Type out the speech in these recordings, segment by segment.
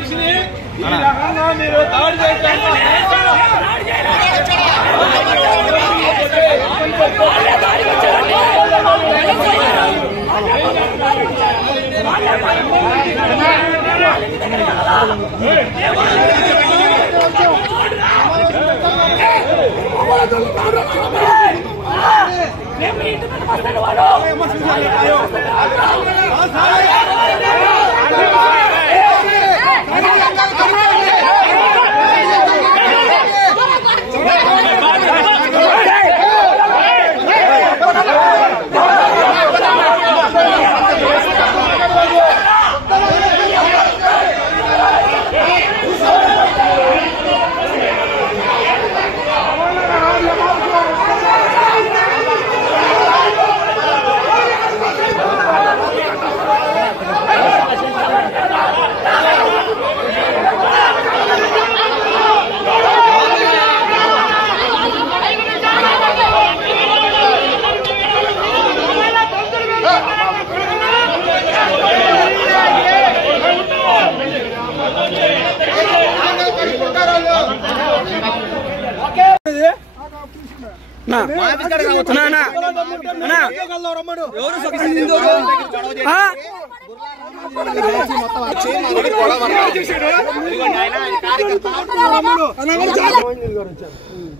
మనిషిని ఈ రకంగా మీరు దాడి చేశారు.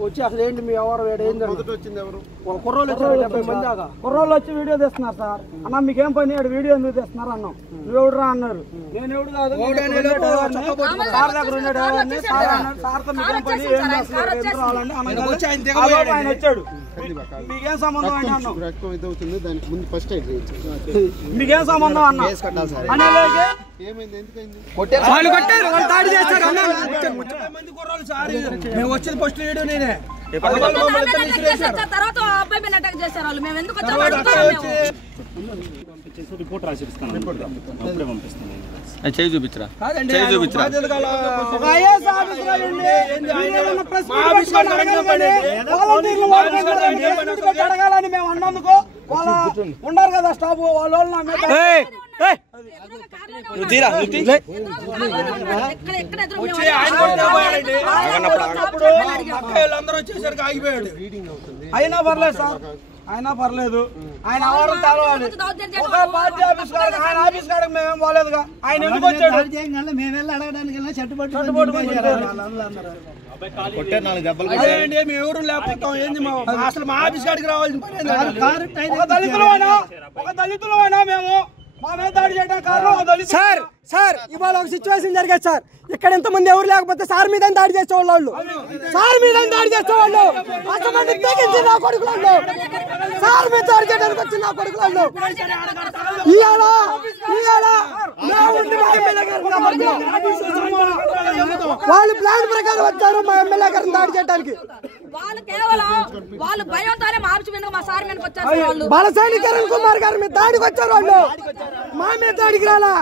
వచ్చి అసలు ఏంటి మీ ఎవరు కుర్రోళ్ళు వచ్చారు 70 మంది దాకా కుర్రోళ్ళు వచ్చి వీడియో తీస్తున్నారు సార్ అన్న మీకేం పని వీడియో ఎందుకు తీస్తున్నారు అన్నాం నువ్వెవడురా అన్నారు నేను ఎవడు కాదు సార్ దగ్గర ఉన్నాడు సార్తో మీకేం పని ఏం చేస్తున్నారు ఆయన వచ్చాడు మీకేం సంబంధం అని అన్నాం మీకేం సంబంధం అన్నా అనేలాగే వాళ్ళు కొట్టారు వాళ్ళు దాడి చేస్తారు మంది కుర్రాళ్ళు సార్ మేము వచ్చింది ఫస్ట్ వీడియో నేనే తర్వాత అబ్బాయి మీద అటాక్ చేశారు వాళ్ళు మేము ఎందుకు రిపోర్ట్ రాసిస్తాను చేయి చూపించరా అడగాలని మేము అన్నందుకు ఉన్నారు కదా స్టాఫ్ వాళ్ళు అందరూ వచ్చేసరికి ఆగిపోయాడు అయినా పర్లేదు సార్ అయినా పర్లేదు ఆయన ఆవారం తెలవాలి ఒక పార్టీ ఆఫీస్ కాడికి ఆయన ఆఫీస్ కాడికి మేమేం పోలేదుగా ఆయన ఎందుకు వచ్చాడు మేము వెళ్ళి అడగడానికి మేము ఎవరు లేకపోతాం ఏంది అసలు మా ఆఫీస్ కాడికి రావాల్సిన పని ఒక దళితులు అయినా మేము మా మీద దాడి చేయడానికి కారణం సార్ సార్ ఇవాళ ఒక సిచ్యువేషన్ జరిగేది సార్ ఇక్కడ ఎంతమంది ఎవరు లేకపోతే సార్ మీద దాడి చేసేవాళ్ళు సార్ మీద దాడి చేసేవాళ్ళు అంతమంది తెగించి నా కొడుకులు సార్ మీద దాడి చేయడానికి వచ్చి నా కొడుకులు వాళ్ళు ప్లాన్ ప్రకారం వచ్చారు మా ఎమ్మెల్యే గారిని దాడి చేయడానికి బాలసాని కిరణ్ కుమార్ గారి మీద దాడికి వచ్చారు వాళ్ళు మా మీద దాడికి రాలా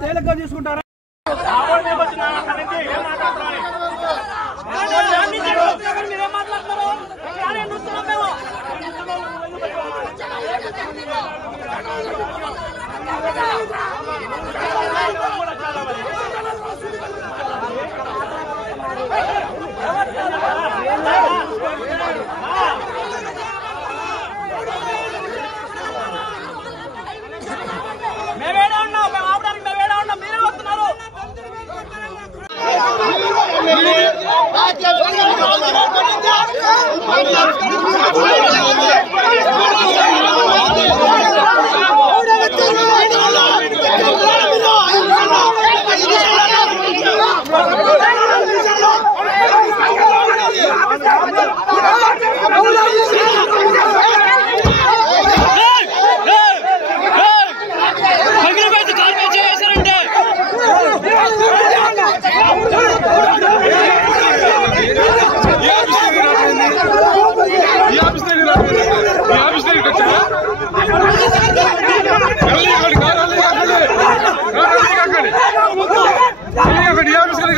తేలిగ్గా తీసుకుంటారా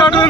కాదు